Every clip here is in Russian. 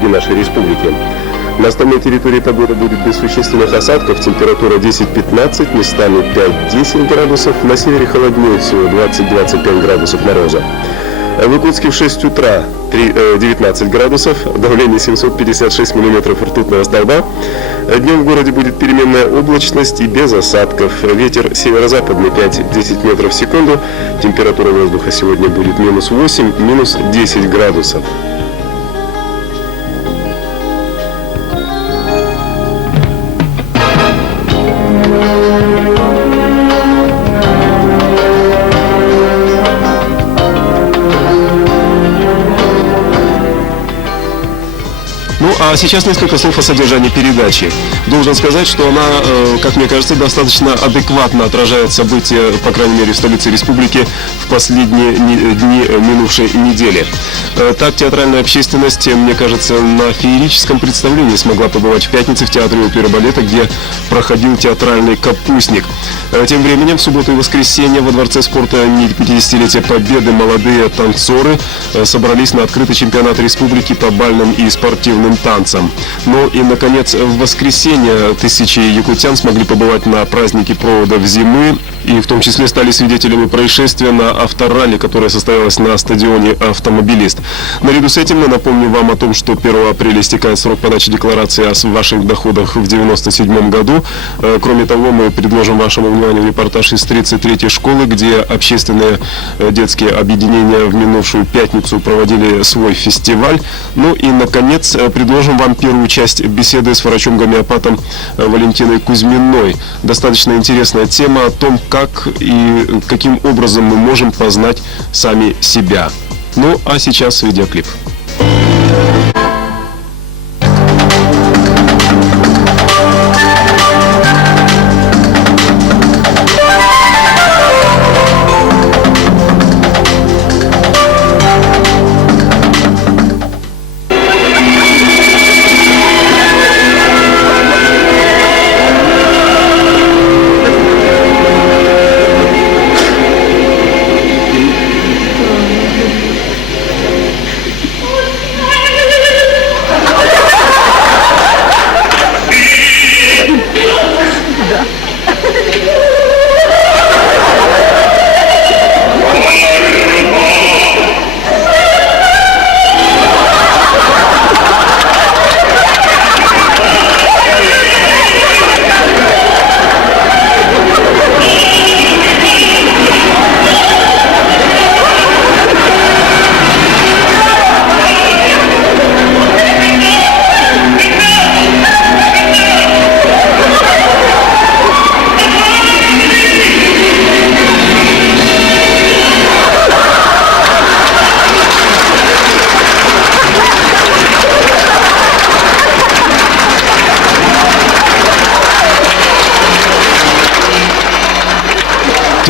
юге нашей республики. На остальной территории погода будет без существенных осадков, температура 10-15, местами 5-10 градусов, на севере холоднее всего 20-25 градусов мороза. В Иркутске в 6 утра 19 градусов, давление 756 миллиметров ртутного столба. Днем в городе будет переменная облачность и без осадков. Ветер северо-западный 5-10 метров в секунду. Температура воздуха сегодня будет минус 8, минус 10 градусов. А сейчас несколько слов о содержании передачи. Должен сказать, что она, как мне кажется, достаточно адекватно отражает события, по крайней мере, в столице республики в последние дни минувшей недели. Так, театральная общественность, мне кажется, на феерическом представлении смогла побывать в пятницу в Театре оперы и балета, где проходил театральный «Капустник». Тем временем, в субботу и воскресенье во Дворце спорта имени 50-летия Победы молодые танцоры собрались на открытый чемпионат республики по бальным и спортивным танцам. Ну и, наконец, в воскресенье тысячи якутян смогли побывать на празднике проводов зимы и в том числе стали свидетелями происшествия на авторалли, которое состоялось на стадионе «Автомобилист». Наряду с этим мы напомним вам о том, что 1 апреля истекает срок подачи декларации о ваших доходах в 1997 году. Кроме того, мы предложим вашему вниманию репортаж из 33-й школы, где общественные детские объединения в минувшую пятницу проводили свой фестиваль. Ну и, наконец, предложим вам первую часть беседы с врачом-гомеопатом Валентиной Кузьминой. Достаточно интересная тема о том, как и каким образом мы можем познать сами себя. Ну, а сейчас видеоклип.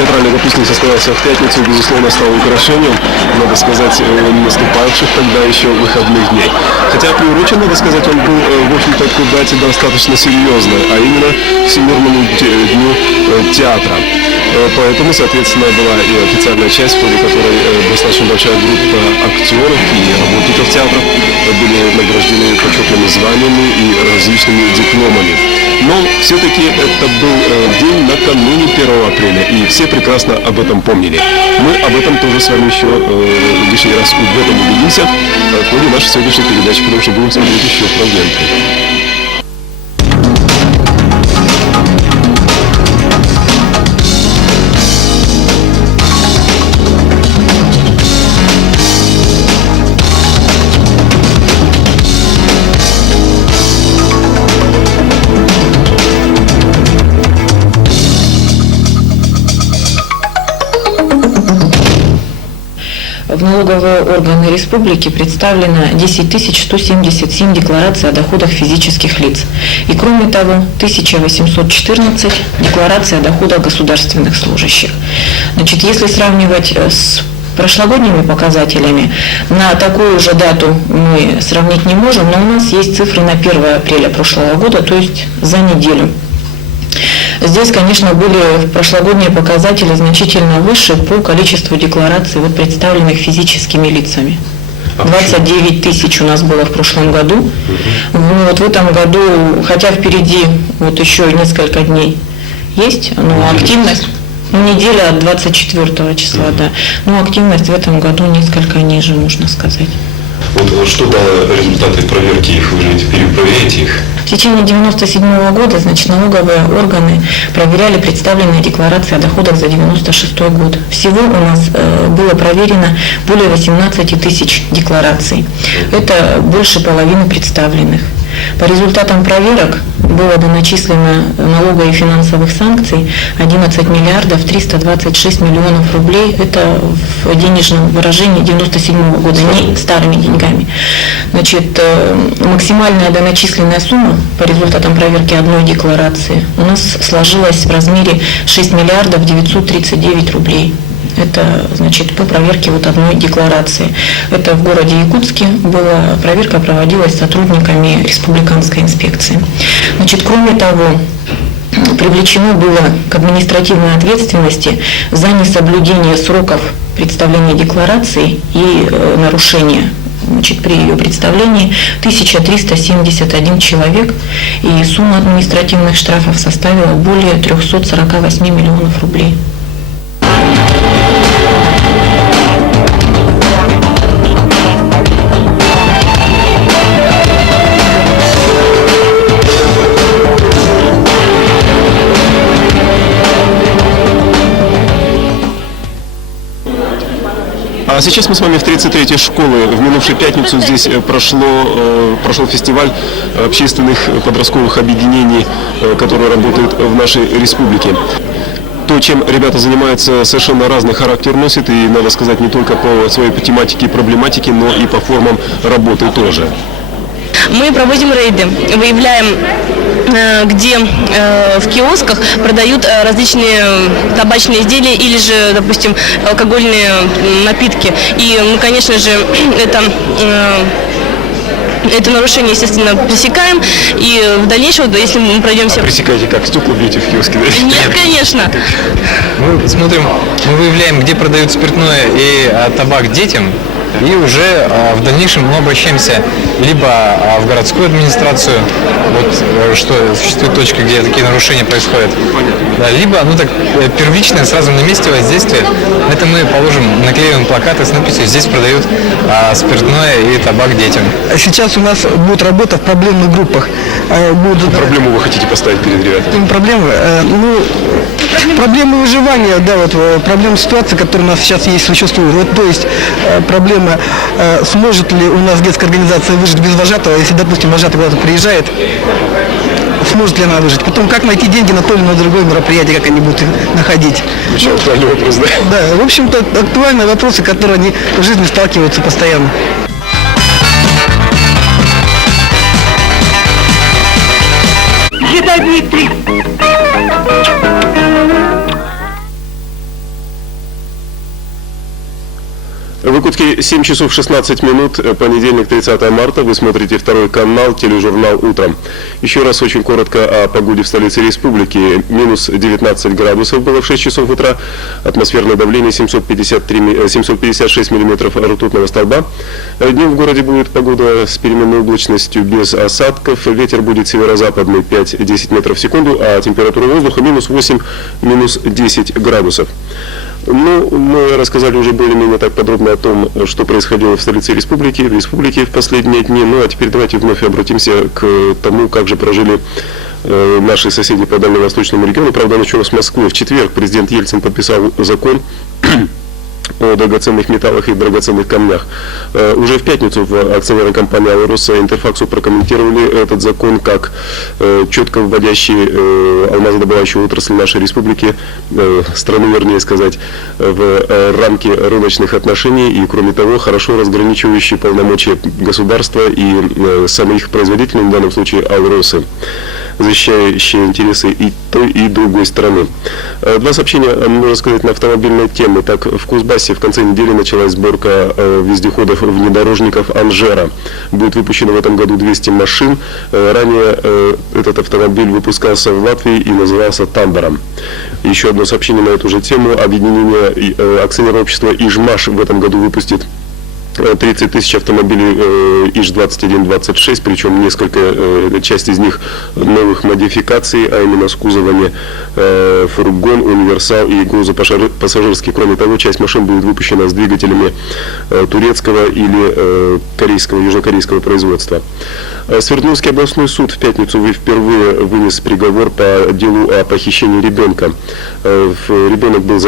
Театральный «Капустник» состоялся в пятницу, безусловно, стал украшением, надо сказать, наступавших тогда еще выходных дней. Хотя приурочен, надо сказать, он был, в общем-то, к дате достаточно серьезной, а именно Всемирному дню театра. Поэтому, соответственно, была и официальная часть, в ходе которой достаточно большая группа актеров и работников театра были награждены почетными званиями и различными дипломами. Но все-таки это был день накануне 1 апреля, и все прекрасно об этом помнили. Мы об этом тоже с вами еще лишний раз в этом убедимся в ходе нашей сегодняшней передачи, потому что будем смотреть еще фрагменты. В налоговые органы республики представлено 10 177 деклараций о доходах физических лиц. И кроме того, 1814 деклараций о доходах государственных служащих. Значит, если сравнивать с прошлогодними показателями, на такую же дату мы сравнить не можем, но у нас есть цифры на 1 апреля прошлого года, то есть за неделю. Здесь, конечно, были прошлогодние показатели значительно выше по количеству деклараций, представленных физическими лицами. 29 тысяч у нас было в прошлом году. Вот в этом году, хотя впереди вот еще несколько дней есть, но активность, неделя от 24 числа, да, но активность в этом году несколько ниже, можно сказать. Вот что дало результаты проверки их? Вы же перепроверяете их? В течение 1997 года, значит, налоговые органы проверяли представленные декларации о доходах за 1996 год. Всего у нас было проверено более 18 тысяч деклараций. Это больше половины представленных. По результатам проверок было доначислено налога и финансовых санкций 11 миллиардов 326 миллионов рублей. Это в денежном выражении 1997 года, не старыми деньгами. Значит, максимальная доначисленная сумма по результатам проверки одной декларации у нас сложилась в размере 6 миллиардов 939 рублей. Это, значит, по проверке вот одной декларации. Это в городе Якутске была, проверка проводилась сотрудниками республиканской инспекции. Значит, кроме того, привлечено было к административной ответственности за несоблюдение сроков представления декларации и нарушения. Значит, при ее представлении 1371 человек, и сумма административных штрафов составила более 348 миллионов рублей. А сейчас мы с вами в 33-й школе. В минувшую пятницу здесь прошел фестиваль общественных подростковых объединений, которые работают в нашей республике. То, чем ребята занимаются, совершенно разный характер носит, и, надо сказать, не только по своей тематике и проблематике, но и по формам работы тоже. Мы проводим рейды, выявляем, где в киосках продают различные табачные изделия или же, допустим, алкогольные напитки. И мы, конечно же, это нарушение, естественно, пресекаем. И в дальнейшем, если мы пройдемся... Пресекаете как? Стекла бьете в киоске? Да? Нет, конечно. Мы смотрим, мы выявляем, где продают спиртное и табак детям. И уже в дальнейшем мы обращаемся либо в городскую администрацию, вот что существует точка, где такие нарушения происходят, да, либо первичное сразу на месте воздействия. Это мы наклеиваем плакаты с надписью «Здесь продают спиртное и табак детям». Сейчас у нас будет работа в проблемных группах. Какую проблему вы хотите поставить перед ребятами? Проблемы выживания, да, вот проблемы ситуации, которые у нас сейчас существуют. Вот, то есть проблема, сможет ли у нас детская организация выжить без вожатого, если, допустим, вожатый куда-то приезжает, сможет ли она выжить. Потом, как найти деньги на то или на другое мероприятие, как они будут их находить. Очень актуальный вопрос, да? Да, в общем-то, актуальные вопросы, которые они в жизни сталкиваются постоянно. В Якутске 7 часов 16 минут, понедельник, 30 марта, вы смотрите второй канал, тележурнал «Утром». Еще раз очень коротко о погоде в столице республики. Минус 19 градусов было в 6 часов утра, атмосферное давление 756 миллиметров ртутного столба. Днем в городе будет погода с переменной облачностью без осадков, ветер будет северо-западный 5-10 метров в секунду, а температура воздуха минус 8, минус 10 градусов. Мы рассказали уже более-менее так подробно о том, что происходило в столице республики, в республике в последние дни. А теперь давайте вновь обратимся к тому, как же прожили наши соседи по дальневосточному региону. Правда, начало с Москвы. В четверг президент Ельцин подписал закон о драгоценных металлах и драгоценных камнях. Уже в пятницу в акционерной компании «Алроса» Интерфаксу прокомментировали этот закон как четко вводящий алмазодобывающую отрасль нашей республики, страну, вернее сказать, в рамки рыночных отношений и, кроме того, хорошо разграничивающий полномочия государства и самих производителей, в данном случае «Алросы», защищающие интересы и той, и другой стороны. Два сообщения, можно сказать, на автомобильной теме. Так, в Кузбассе в конце недели началась сборка вездеходов внедорожников «Анжера». Будет выпущено в этом году 200 машин. Ранее этот автомобиль выпускался в Латвии и назывался «Тамбором». Еще одно сообщение на эту же тему. Объединение акционерного общества «Ижмаш» в этом году выпустит 30 тысяч автомобилей ИЖ-21-26, причем часть из них новых модификаций, а именно с кузовами фургон, универсал и грузопассажирский. Кроме того, часть машин будет выпущена с двигателями турецкого или южнокорейского производства. Свердловский областной суд в пятницу впервые вынес приговор по делу о похищении ребенка. Ребенок был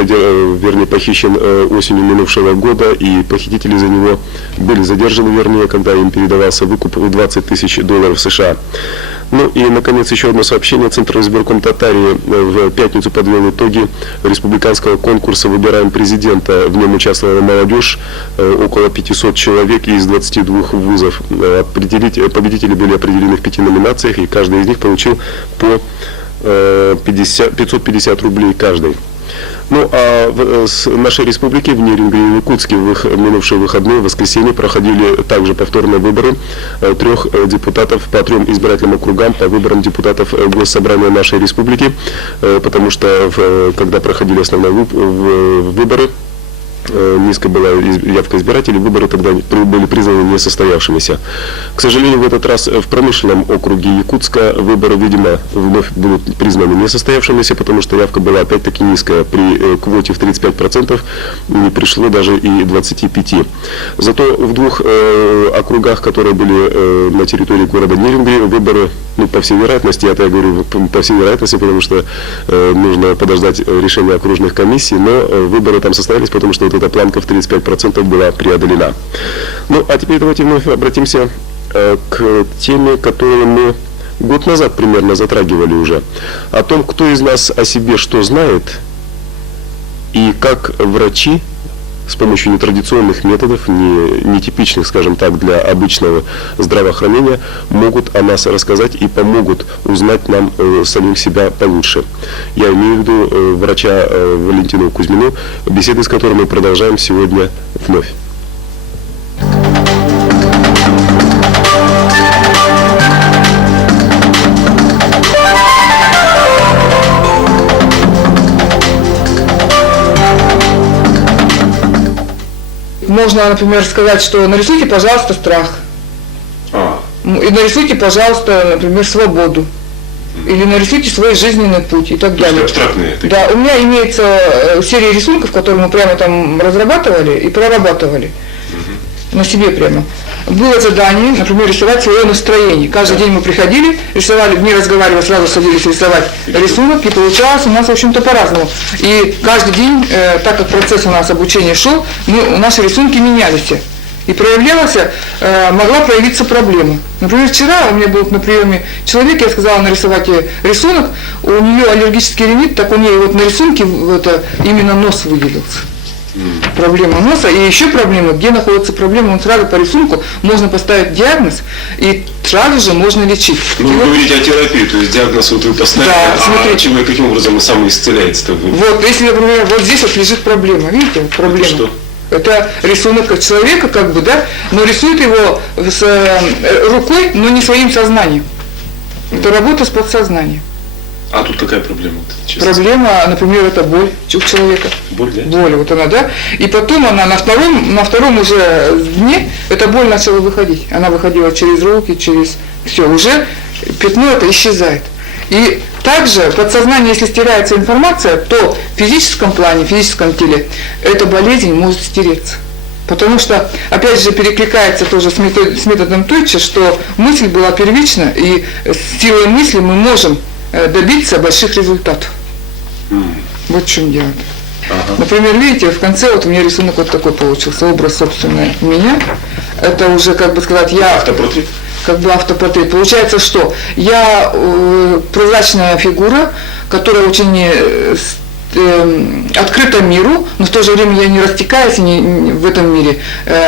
похищен осенью минувшего года, и похитители за него были задержаны, когда им передавался выкуп в $20 тысяч США. Ну и, наконец, еще одно сообщение. Центр избирком Татарии в пятницу подвел итоги республиканского конкурса «Выбираем президента». В нем участвовала молодежь, около 500 человек из 22 вузов. Победители были определены в 5 номинациях, и каждый из них получил по 550 рублей каждый. Ну а в нашей республике, в Нерюнгри и Якутске, в минувшие выходные, в воскресенье, проходили также повторные выборы 3 депутатов по 3 избирательным округам по выборам депутатов Госсобрания нашей республики, потому что когда проходили основные выборы, низкая была явка избирателей, выборы тогда были признаны несостоявшимися. К сожалению, в этот раз в промышленном округе Якутска выборы, видимо, вновь будут признаны несостоявшимися, потому что явка была опять-таки низкая. При квоте в 35% не пришло даже и 25%. Зато в 2 округах, которые были на территории города Нерюнгри, выборы, по всей вероятности, я говорю по всей вероятности, потому что нужно подождать решения окружных комиссий, но выборы там состоялись, потому что эта планка в 35% была преодолена. Ну, а теперь давайте вновь обратимся к теме, которую мы год назад примерно затрагивали уже. О том, кто из нас о себе что знает и как врачи с помощью нетрадиционных методов, нетипичных, скажем так, для обычного здравоохранения, могут о нас рассказать и помогут узнать нам самим себя получше. Я имею в виду врача Валентину Кузьмину, беседы с которой мы продолжаем сегодня вновь. Можно, например, сказать, что нарисуйте, пожалуйста, страх. И нарисуйте, пожалуйста, например, свободу. Или нарисуйте свой жизненный путь и так далее. Абстрактные. Да, у меня имеется серия рисунков, которые мы прямо там разрабатывали и прорабатывали. На себе прямо. Было задание, например, рисовать свое настроение. Каждый день мы приходили, рисовали, не разговаривая, сразу садились рисовать рисунок, и получалось у нас, в общем-то, по-разному. И каждый день, так как процесс у нас обучения шел, наши рисунки менялись. И могла проявиться проблема. Например, вчера у меня был на приеме человек, я сказала нарисовать ей рисунок, у нее аллергический ринит, так у нее вот на рисунке именно нос выделился. Проблема носа. И еще проблема, где находится проблема, сразу по рисунку можно поставить диагноз и сразу же можно лечить. Вы говорите о терапии, то есть диагноз вы поставили, да, человек каким образом сам исцеляется? Вот, если, например, вот здесь вот лежит проблема, видите, вот проблема. Это что? Это рисунок человека, но рисует его с рукой, но не своим сознанием. Это работа с подсознанием. А тут какая проблема? Проблема, например, это боль у человека. Боль, да? Боль, вот она, да. И потом она на втором уже дне эта боль начала выходить. Она выходила через руки, через все. Уже пятно это исчезает. И также подсознание, если стирается информация, то в физическом плане, в физическом теле, эта болезнь может стереться. Потому что, опять же, перекликается тоже с методом Тойча, что мысль была первична, и с силой мысли мы можем добиться больших результатов. Вот в чем дело. Например, видите, в конце вот у меня рисунок вот такой получился, образ, собственно, меня. Это уже, я... Автопортрет? Автопортрет. Получается, что я прозрачная фигура, которая очень открыта миру, но в то же время я не растекаюсь в этом мире.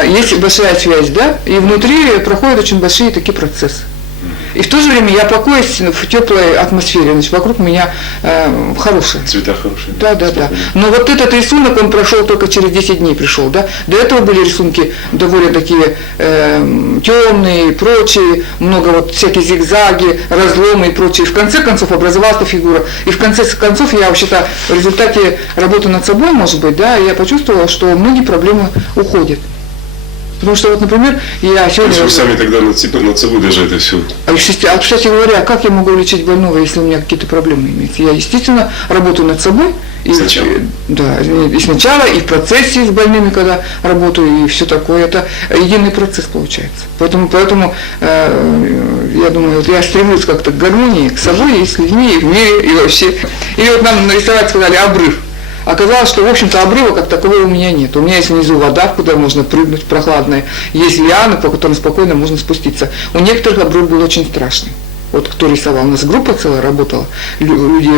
Есть большая связь, да, и внутри проходят очень большие такие процессы. И в то же время я покоюсь в теплой атмосфере, значит, вокруг меня хорошие. Цвета хорошие. Да. Но вот этот рисунок, он прошел только через 10 дней пришел, да. До этого были рисунки довольно такие темные и прочие, много вот всякие зигзаги, разломы и прочее. В конце концов образовалась эта фигура. И в конце концов я вообще-то в результате работы над собой, может быть, да, я почувствовала, что многие проблемы уходят. Потому что вот, например, я То сегодня... есть вы сами тогда над собой даже это все. Кстати говоря, как я могу лечить больного, если у меня какие-то проблемы имеются? Я, естественно, работаю над собой. И, Сначала? Да, и сначала, и в процессе с больными, когда работаю, и все такое. Это единый процесс получается. Поэтому я думаю, вот я стремлюсь как-то к гармонии, к собой, и с людьми, и в мире, и вообще. Или вот нам нарисовать, сказали, обрыв. Оказалось, что, в общем-то, обрыва как такового у меня нет. У меня есть внизу вода, куда можно прыгнуть, прохладная. Есть лианы, по которым спокойно можно спуститься. У некоторых обрыв был очень страшный. Вот кто рисовал, у нас группа целая работала, люди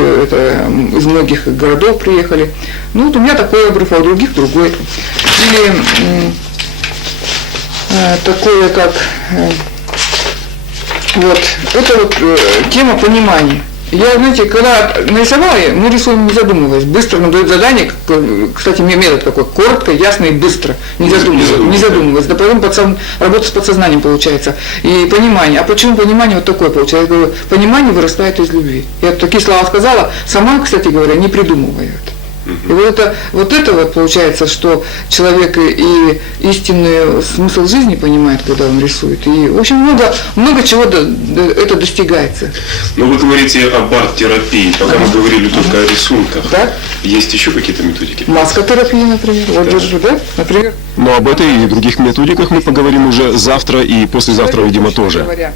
из многих городов приехали. Ну, вот у меня такой обрыв, а у других другой. Или такое, как... вот, это вот тема понимания. Я, знаете, когда нарисовала, мы рисуем не задумываясь. Быстро нам дают задание, кстати, метод такой, коротко, ясно и быстро, не задумываясь. Да потом работа с подсознанием получается. И понимание. А почему понимание вот такое получается? Я говорю, понимание вырастает из любви. Я такие слова сказала, сама, кстати говоря, не придумываю это. И вот это получается, что человек и истинный смысл жизни понимает, когда он рисует. И, в общем, много чего это достигается. Но вы говорите об арт-терапии, пока мы говорили только о рисунках. Да? Есть еще какие-то методики? Маскотерапия, например. Вот держу, да? Например. Но об этой и других методиках мы поговорим уже завтра и послезавтра, видимо, тоже. Говоря.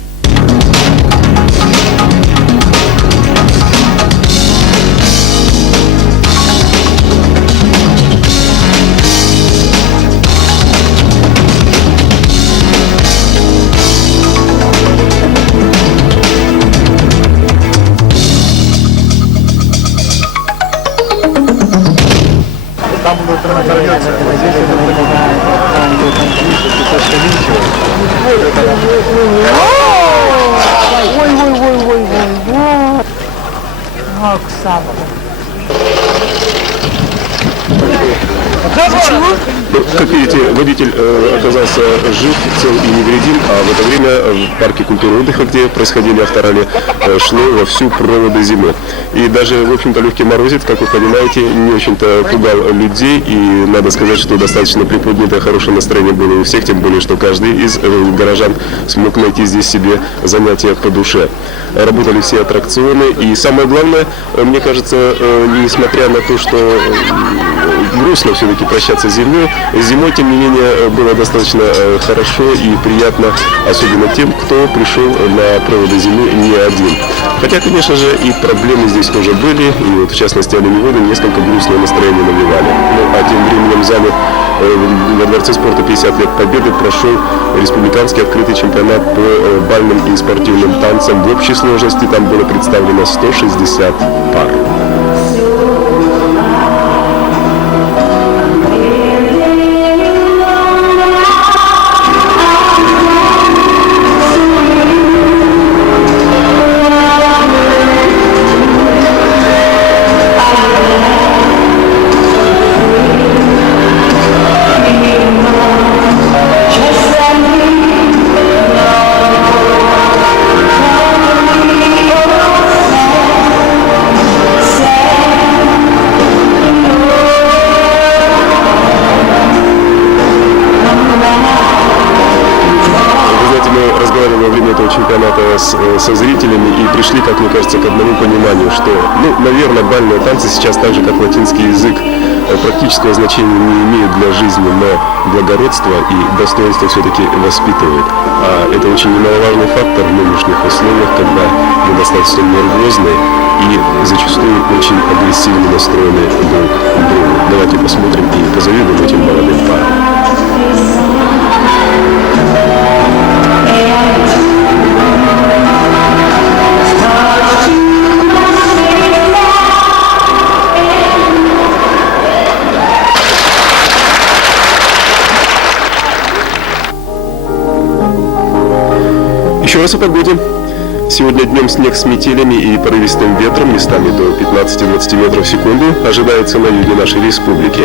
Как видите, водитель оказался жив, цел и невредим, а в это время в парке культуры и отдыха, где происходили авторалли, шло вовсю проводы зимы. И даже, в общем-то, легкий морозец, как вы понимаете, не очень-то пугал людей, и надо сказать, что достаточно приподнятое хорошее настроение было у всех, тем более, что каждый из горожан смог найти здесь себе занятия по душе. Работали все аттракционы, и самое главное, мне кажется, несмотря на то, что грустно все-таки прощаться с зимой, тем не менее, было достаточно хорошо и приятно, особенно тем, кто пришел на проводы зимы не один. Хотя, конечно же, и проблемы здесь тоже были, и вот в частности оленеводы несколько грустное настроение навевали. Ну, а тем временем в зале во Дворце спорта 50 лет Победы прошел республиканский открытый чемпионат по бальным и спортивным танцам. В общей сложности там было представлено 160 пар. Со зрителями и пришли, как мне кажется, к одному пониманию, что, наверное, бальные танцы сейчас так же, как латинский язык, практического значения не имеют для жизни, но благородство и достоинство все-таки воспитывают. А это очень немаловажный фактор в нынешних условиях, когда мы достаточно нервозны и зачастую очень агрессивно настроены друг к другу. Давайте посмотрим и позавидуем этим молодым парам. Еще раз о погоде. Сегодня днем снег с метелями и порывистым ветром, местами до 15-20 метров в секунду, ожидается на юге нашей республики.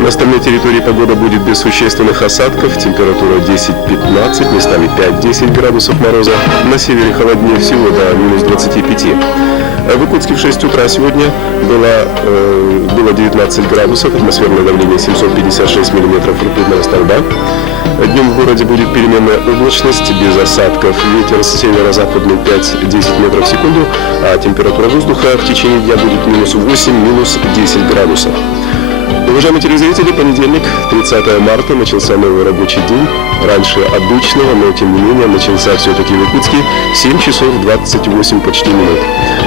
На остальной территории погода будет без существенных осадков, температура 10-15, местами 5-10 градусов мороза, на севере холоднее всего до минус 25. В Иркутске в 6 утра сегодня было 19 градусов, атмосферное давление 756 миллиметров ртутного столба. Днем в городе будет переменная облачность, без осадков, ветер с северо-западный 5-10 метров в секунду, а температура воздуха в течение дня будет минус 8, минус 10 градусов. Уважаемые телезрители, понедельник, 30 марта, начался новый рабочий день. Раньше обычного, но тем не менее начался все-таки в Иркутске 7 часов 28 почти минут.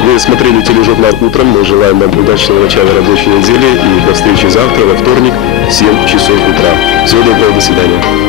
Вы смотрели тележурнал «Утром». Мы желаем вам удачного начала рабочей недели и до встречи завтра, во вторник, в 7 часов утра. Всего доброго, до свидания.